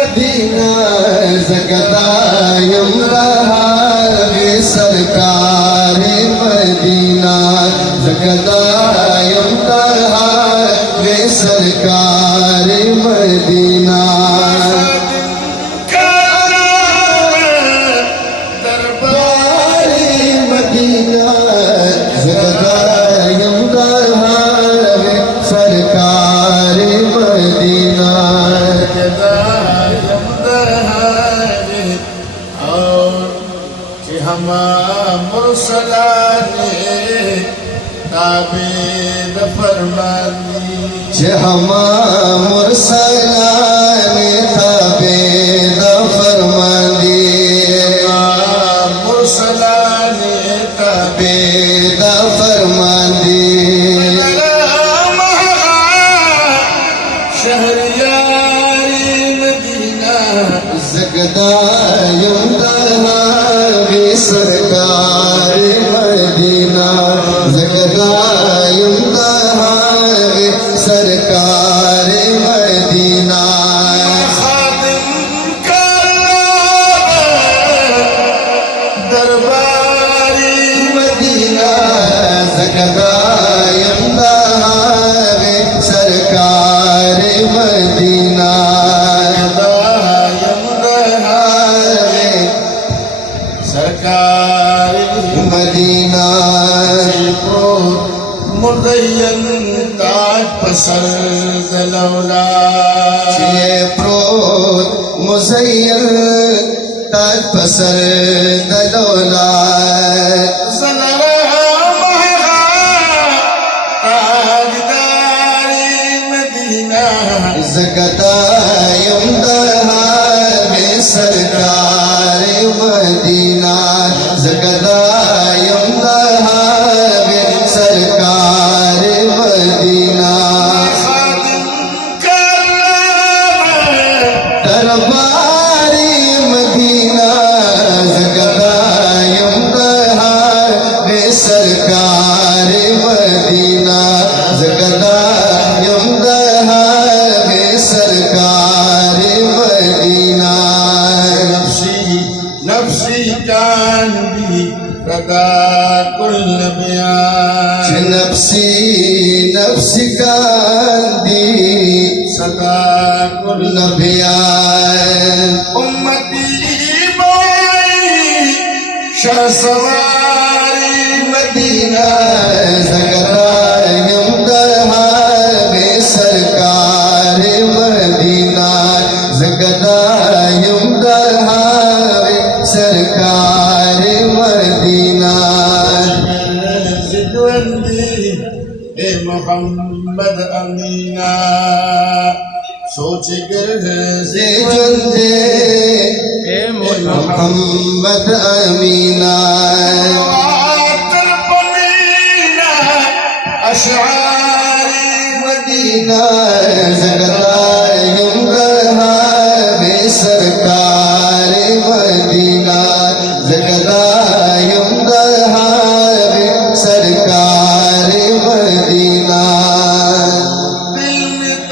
Medina जगदायम रहा वे सरकार Medina जगदायम रहा वे सरकार मदीना मुरसलाने ताबेद फरमानी हमा मुरसलाने ताबेद फरमानी मुरसलाने ताबेद फरमानी शहरियारी मदीना जगदायम वे सरकार मदीना जगदायम वे सरकार मदीना खादिम का दरबारी मदीना जगदायम वे सरकार मदीना मदीना मुज़य्यन ताज पसर दलौला प्रोत मुज़य्यन ताज पसर दलौला ताजदारी मदीना जगदायम वे सरकार मदीना जगदायम वे सरकार मदीना दरबारी मदीना जगदायम वे सरकार मदीना जगदायम वे सरकार मदीना नफ्सी जान भी रदा कुल बयान नफ्सी नफ्सी कांदी सदा कुल बयान उम्मती बोई शहसवारी मदीना जगदायम वे सरकार मदीना जगदायम वे सरकार मदीना ए मोहम्मद अमीना सोच गिर से जुंदे मोहम्मद अमीना अशआरी मदीना जगदायम वे सरकार